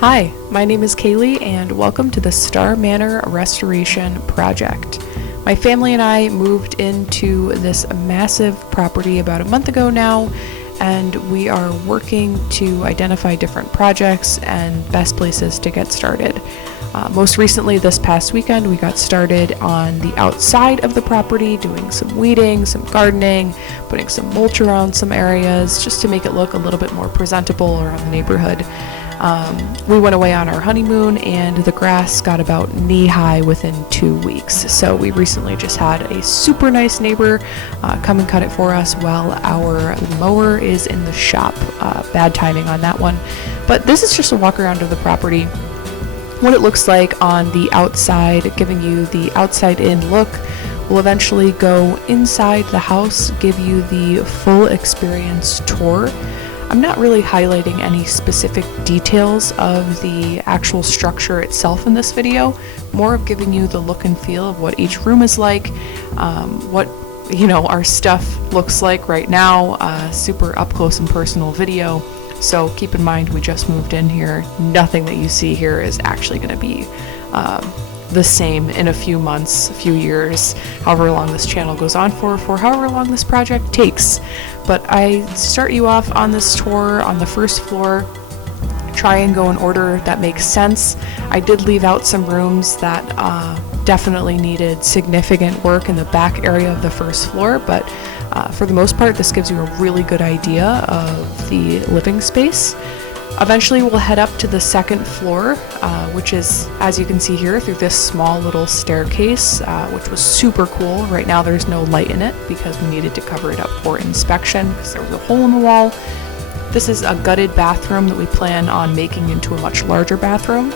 Hi, my name is Kaylee and welcome to the Star Manor Restoration Project. My family and I moved into this massive property about a month ago now, and we are working to identify different projects and best places to get started. Most recently, this past weekend, we got started on the outside of the property, doing some weeding, some gardening, putting some mulch around some areas, just to make it look a little bit more presentable around the neighborhood. We went away on our honeymoon and the grass got about knee-high within 2 weeks. So we recently just had a super nice neighbor come and cut it for us while our mower is in the shop. Bad timing on that one. But this is just a walk around of the property, what it looks like on the outside, giving you the outside-in look. We'll eventually go inside the house, give you the full experience tour. I'm not really highlighting any specific details of the actual structure itself in this video, more of giving you the look and feel of what each room is like, what our stuff looks like right now, super up close and personal video. So keep in mind, we just moved in here. Nothing that you see here is actually going to be the same in a few months, a few years, however long this channel goes on for however long this project takes. But I start you off on this tour on the first floor. Try and go in order that makes sense. I did leave out some rooms that definitely needed significant work in the back area of the first floor, but for the most part, this gives you a really good idea of the living space. Eventually, we'll head up to the second floor, which is, as you can see here, through this small little staircase, which was super cool. Right now, there's no light in it because we needed to cover it up for inspection because there was a hole in the wall. This is a gutted bathroom that we plan on making into a much larger bathroom.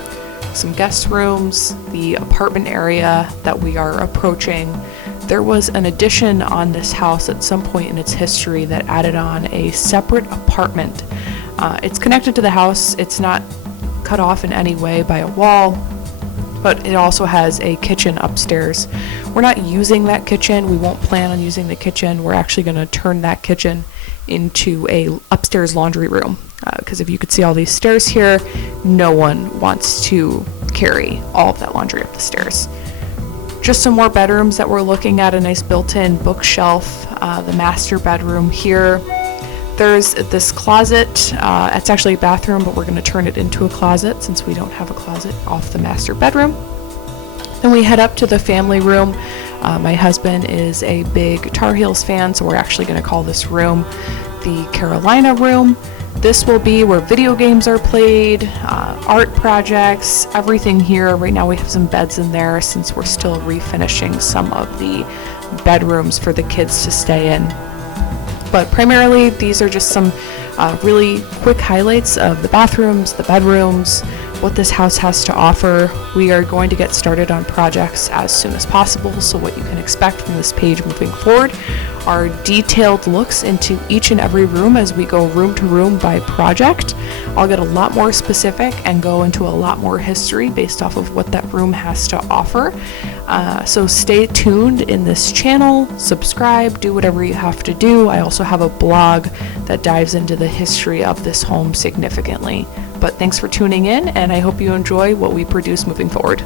Some guest rooms, the apartment area that we are approaching. There was an addition on this house at some point in its history that added on a separate apartment. It's connected to the house. It's not cut off in any way by a wall, but it also has a kitchen upstairs. We're not using that kitchen. We won't plan on using the kitchen. We're actually going to turn that kitchen into a upstairs laundry room, because if you could see all these stairs here, no one wants to carry all of that laundry up the stairs. Just some more bedrooms that we're looking at, a nice built-in bookshelf, the master bedroom here. There's this closet. It's actually a bathroom, but we're going to turn it into a closet since we don't have a closet off the master bedroom. Then we head up to the family room. My husband is a big Tar Heels fan, so we're actually going to call this room the Carolina room. This will be where video games are played, art projects, everything here. Right now we have some beds in there since we're still refinishing some of the bedrooms for the kids to stay in. But primarily, these are just some really quick highlights of the bathrooms, the bedrooms, what this house has to offer. We are going to get started on projects as soon as possible, so what you can expect from this page moving forward are detailed looks into each and every room as we go room to room by project. I'll get a lot more specific and go into a lot more history based off of what that room has to offer. So stay tuned in this channel, subscribe, do whatever you have to do. I also have a blog that dives into the history of this home significantly. But thanks for tuning in, and I hope you enjoy what we produce moving forward.